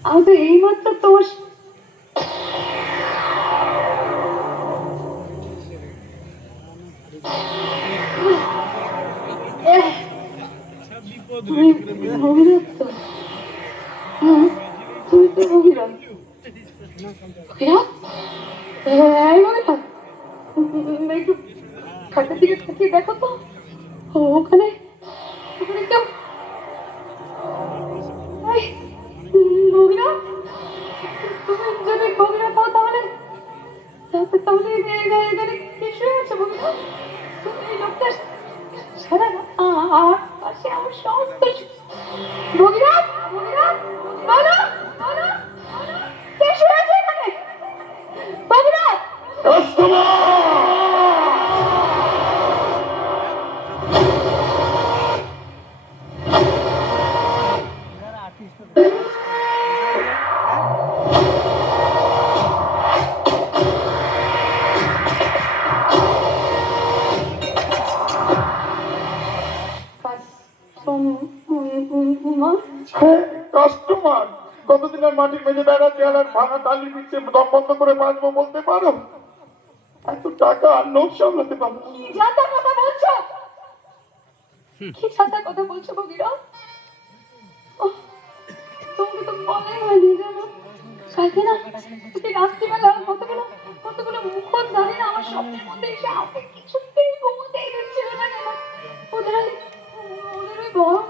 আমি তো এইমাত্র তোমার স- এহ, তুমি ভগীরথ তো? হ্যাঁ, তুমি তো ভগীরথ ভগীরথ? এই ভগীরথ? উম, একটু খাটের দিকে তাকিয়ে দেখো তো ও, ওখানে ওখানে এই লোকটা সারা আমার পাশে কতদিনের মাটির মেঝে বেড়া দেয়াল আর ভাঙা টালি দিচ্ছে দম বন্ধ করে বাঁচবো বলতে পারো? এত টাকা আর লোভ সামলাতে পারব না। কথা বলছো? কি জাতার কথা বলছো ভগীরথ তোমাকে তো মনে হয়নি জানো কালকে না তুই রাত্রিবেলা কতগুলো কতগুলো মুখোশ জানি না আমার স্বপ্নের মধ্যে এসে আমাকে কিছুতেই ঘুমোতেই দিচ্ছিল না ওদের ওই- ওদের ওই ভয়ঙ্কর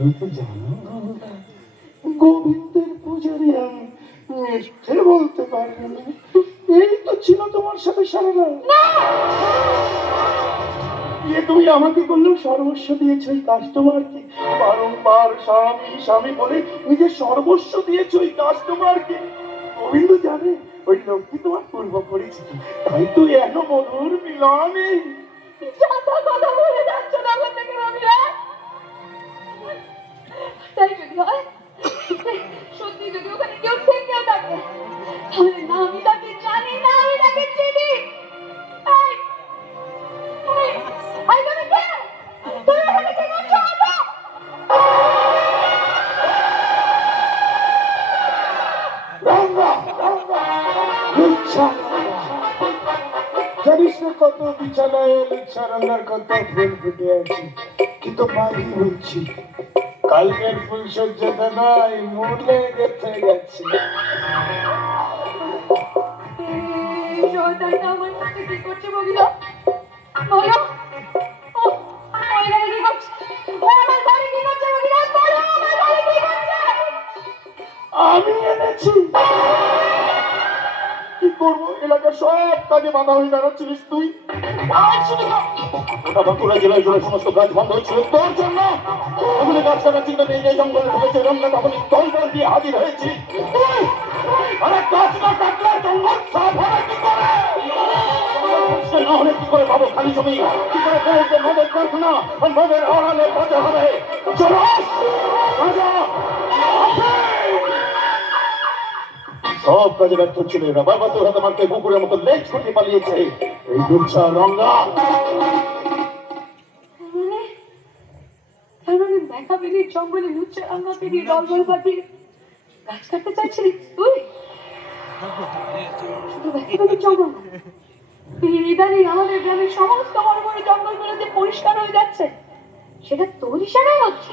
তুমি তো জানো গোবিন্দের পূজারি আমি মিথ্যে বলতে পারব এই তো ছিল তোমার সাথে সারা ইয়ে তুমি আমাকে বললেও সর্বস্ব দিয়েছ এই কাস্টমারকে বারংবার স্বামী স্বামী বলে নিজের সর্বস্ব দিয়েছ এই কাস্টমারকে গোবিন্দ জানে, ওই লোকটি তোমার পূর্ব পরিচিত তাই তো এত মধুর মিলনে। যাচ্ছ না তাই যদি হয় সত্যি যদি ওখানে কেউ থেকেও থাকে, তাহলে না আমি তাকে জানি, না আমি তাকে চিনি। কত বিছানায় রান্নার কত ফুল ফুটে আছে? কিন্তু পাখি হচ্ছি কালকের ফুল সজ্জাতে নাই মূলে গেছে। আমি এনেছি। করব? এলাকার সব কাজে বাধা হয়ে দাঁড়াচ্ছিলিস তুই। শুধু বাঁকুড়া জেলায় সমস্ত কাজ বন্ধ হয়েছিল তোর গাছ গাছ হলে কি করে করে বলতে মদের কারখানা বাজা সব কাজে ব্যর্থ ছিল এরা বারবার তোর হাতে মারতে কুকুরের মতো লেজ ছুটে পালিয়েছে। এই দুর্ছা ইদানিং আমাদের গ্রামের সমস্ত পরিষ্কার হয়ে যাচ্ছে। সেটা তোর ইশারায় হচ্ছে।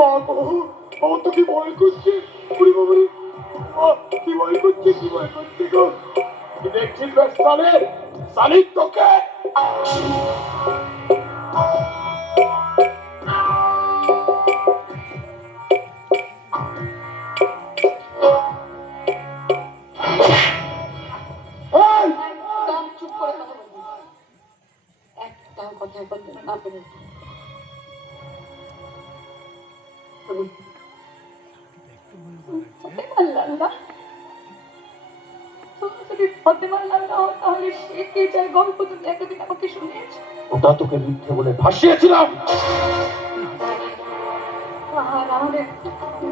ও আমার তো কি ভয় করছে। বুড়ি বাবুরি কি ভয় করছে, কি ভয় করছে গো? দেখছিস ব্যস্ত সালে সালিক তোকে? ফতেমার লাল্লা। তুমি যদি ফতেমার লাল্লা হও তাহলে সে কে যায় গল্প তুমি একদিন আমাকে শুনিয়েছ? ওটা তোকে মিথ্যে বলে ভাসিয়েছিলাম। আর আমাদের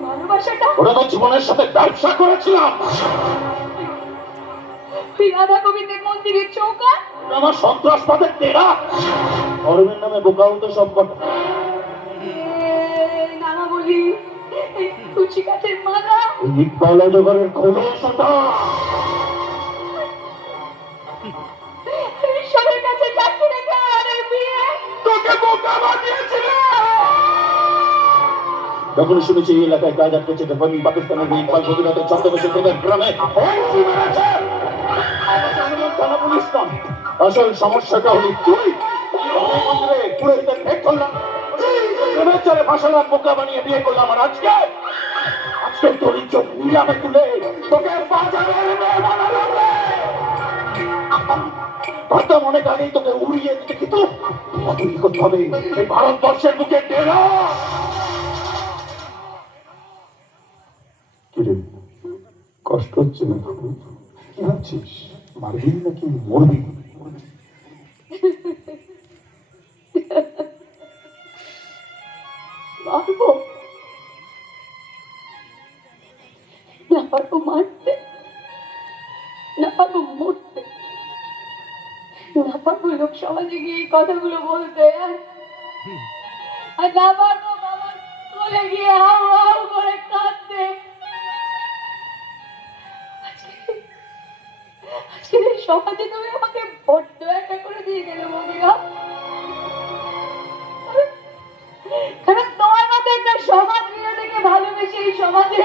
ভালোবাসাটা? ওটা তো জীবনের সাথে ব্যবসা করেছিলাম। ওই রাধা গোবিন্দের মন্দিরের চৌকা আমার সন্ত্রাসবাদের টেরা। অরবিন্দ নামে বোকাও তো বলি এই মালা ইকবাল অজগরের খোলসটা ঈশ্বরের কাছে যাচ্ছি রেখে আমাদের বিয়ে? তোকে বোকা বানিয়েছিল যখন শুনেছি এই এলাকায় কাজ আটকেছে তখন পাকিস্তানের ইকবাল প্রতিরোধের ছদ্মবেশে তোদের গ্রামে। আসল সমস্যাটা হলি তুই। চলে ভাসালাম বোকা বানিয়ে বিয়ে করলাম আর আজকে। আজকে তোর ইজ্জত নিলামে তুলে তোকে বাজারের মেয়ে বানালো রে। ভাবতাম অনেক আগেই তোকে উড়িয়ে দিতে কিন্তু করতে হবে। এই ভারতবর্ষের বুকে ডেরা কষ্ট হচ্ছে না কি ভাবছিস? মারবি নাকি মরবি? পারব? না পারব মারতে। না পারব মরতে। না পারব লোক সমাজে গিয়ে কথাগুলো বলতে। আর না পারব বাবার কোলে গিয়ে হাউ হাউ করে কাঁদতে। সমাজে তুমি আমাকে বড্ড একা করে দিয়ে গেলে মমিরা কারণ তোমার মতো একটা সমাজ বিরোধীকে ভালোবেসে এই সমাজে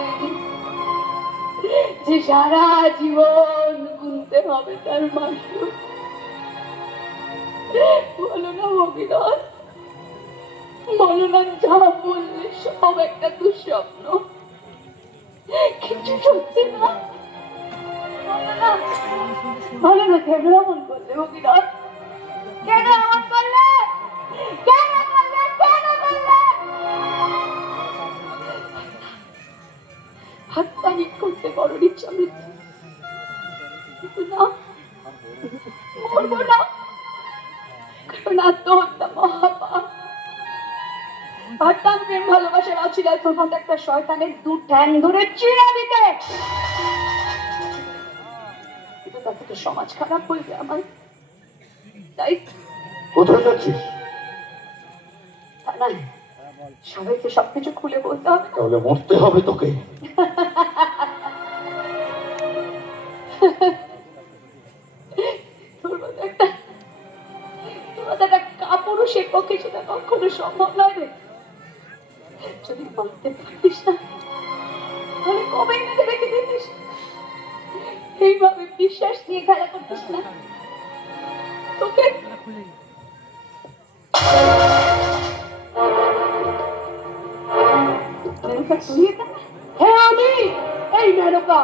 যে সারা জীবন গুনতে হবে তার মাসু বলো না ভগীরথ বলো না, যা বললে সব একটা দুঃস্বপ্ন। কিছু সত্যি না। বলো না, কেন এমন করলে অভিনয়? কেন এমন করলে? কেন হাততালি করতে বড় ইচ্ছা মৃত্যু না মরবো না। কারণ আত্মহত্যা মহাপাপ। পারতাম প্রেম ভালোবাসার অছিলায় তোমার একটা শয়তানের দু ঠ্যাং ধরে চিড়া দিতে। কিন্তু তাতে তো সমাজ খারাপ হইবে আমার। তাই কোথায় যাচ্ছিস? তা নয় সবাইকে সবকিছু খুলে বলতে হবে তাহলে মরতে হবে তোকে। কাপুরুষের পক্ষে সেটা কখনো সম্ভব নয় রে। যদি মারতে পারিস না তাহলে কবে মেরে রেখে দিতিস? এইভাবে বিশ্বাস নিয়ে খেলা করতিস না। তোকে মেনকা হ্যাঁ আমি এই মেনকা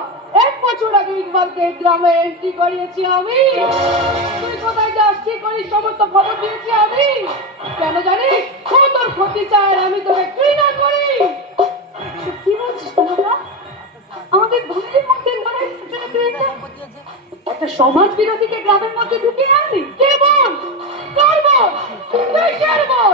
এক বছর আগে ইকবালকে গ্রামে এন্ট্রি করিয়েছি আমি। তুই কোথায় যাস কি করিস সমস্ত খবর দিয়েছি আমি। কেন জানিস তোর ক্ষতি চায় আমি তোকে ঘৃণা করি? কি বলছিস তোমরা আমাদের ঘরের মধ্যে একটা সমাজ বিরোধীকে গ্রামের মধ্যে ঢুকিয়ে আনলি কে বল? কার বল? তুই বল?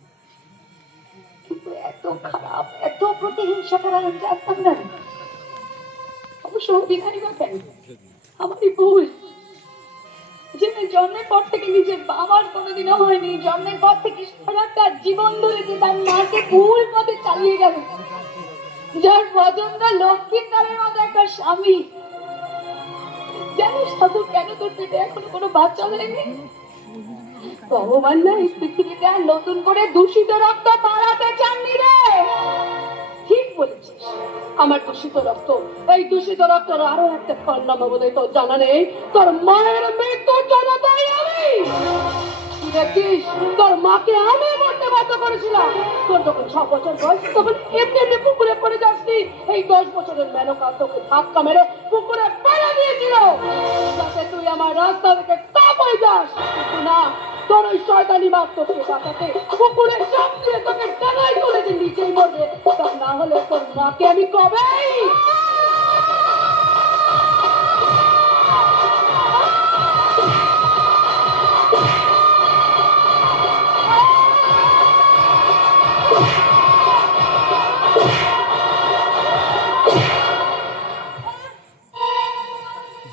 এত খারাপ, এত প্রতিহিংসা করা জানতাম না। অবশ্য অভিনয় বা আমারই ভুল। যে জন্মের পর থেকে নিজের বাবার কোনোদিনও হয়নি। জন্মের পর থেকে সারাটা জীবন ধরে যে তার মাকে ভুল পথে চালিয়ে গেল, যার পছন্দ লক্ষ্মীর নামের মতো একটা স্বামী। জানিস সাধু কেন তোর পেটে এখনও কোনো বাচ্চা হয়নি? ভগবান না এই পৃথিবীতে আর নতুন করে দূষিত রক্ত বাড়াতে চাননি রে। ঠিক বলেছিস। আমার দূষিত রক্ত, এই দূষিত রক্তের আরও একটা ফল নামা বলে তোর জানা নেই। তোর মায়ের মৃত্যুর জন্য তাই আমি দেখছিস? তোর মাকে আমি মরতে বাধ্য করেছিলাম। তোর যখন ছ বছর বয়স, তখন এমনি এমনি পুকুরে পড়ে যাসনি। এই দশ বছরের মেনকা তোকে ধাক্কা মেরে পুকুরে ফেলে দিয়েছিল। যাতে তুই আমার রাস্তা থেকে তাপ হয়ে যাস। না শয়তানি দিয়ে তোকে তুলে যে নিচেই মরবে না হলে তোর মাকে আমি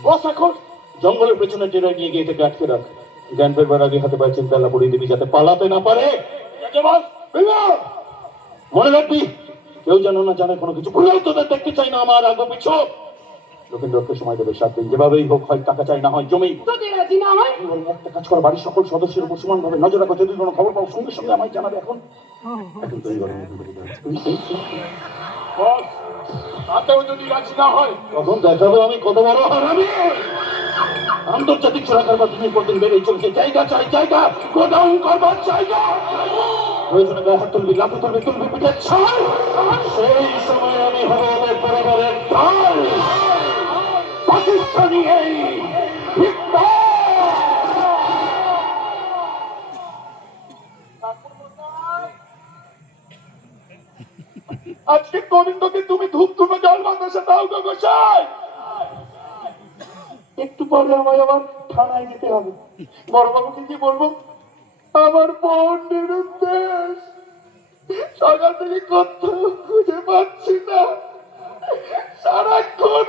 বস এখন জঙ্গলের পেছনে টেনে নিয়ে গিয়ে এটাকে আটকে রাখ। জ্ঞান ফেরবার আগে হাতে পায়ে চিন্তা পড়িয়ে দিবি যাতে পালাতে না পারে। মনে রাখবি কেউ যেন না জানে কোনো কিছু। ভুলেও তোদের দেখতে চাই না আমার আগে পিছু। লোকেন্দ্রকে সময় দেবে সাত দিন। যেভাবেই হোক হয় টাকা চাই না হয় জমি। হয়। একটা কাজ কর বাড়ির সকল সদস্যের উপর সমান ভাবে নজর রাখো। যদি কোনো খবর পাও সঙ্গে সঙ্গে আমায় জানাবে এখন। এখন তো এই ঘরের মধ্যে ঢুকে যাচ্ছে। তুই সেই বস তাতেও যদি রাজি না হয়। তখন দেখাবো আমি কত বড় হারামি। আন্তর্জাতিক সরকার বা দিনের পর দিন বেড়েই চলছে। জায়গা চাই, জায়গা। গোডাউন করবার জায়গা। প্রয়োজনে গায়ে তুলবি তুলবি তুলবি, পিঠে সেই সময় আমি হব পরিবারের ঢাল পাকিস্তানি এই আজকে গোবিন্দকে তুমি ধূপ ধুপে জল বাতাসে দাও গো গোসাই। একটু পরে আমায় আবার থানায় যেতে হবে। বড়বাবুকে কি বলব? আমার বোন নিরুদ্দেশ। সকাল থেকে কোথাও খুঁজে পাচ্ছি না। সারাক্ষণ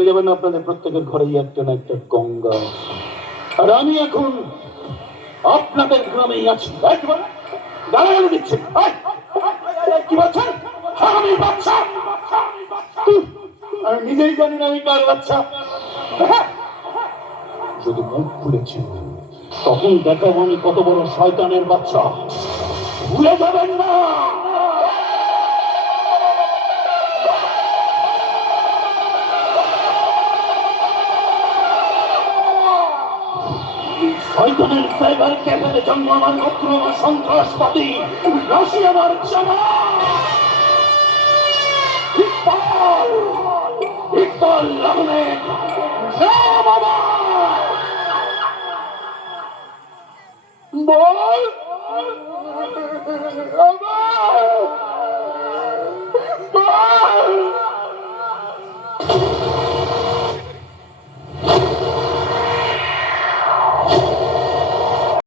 ভুলে যাবেন আপনাদের প্রত্যেকের ঘরেই একটা না একটা গঙ্গা। আর আমি এখন আপনাদের গ্রামেই আছি। একবার গালাগালি কি বলছেন আমি বাচ্চা। আমি নিজেই জানি না আমি কার বাচ্চা? যদি মুখ খুলেছি তখন দেখাবো আমি কত বড় শয়তানের বাচ্চা। ভুলে যাবেন না। শয়তানের সাইবার ক্যাফেতে জন্ম আমার অক্রম সন্ত্রাসবাদী রাশিয়ার জামা ইকবাল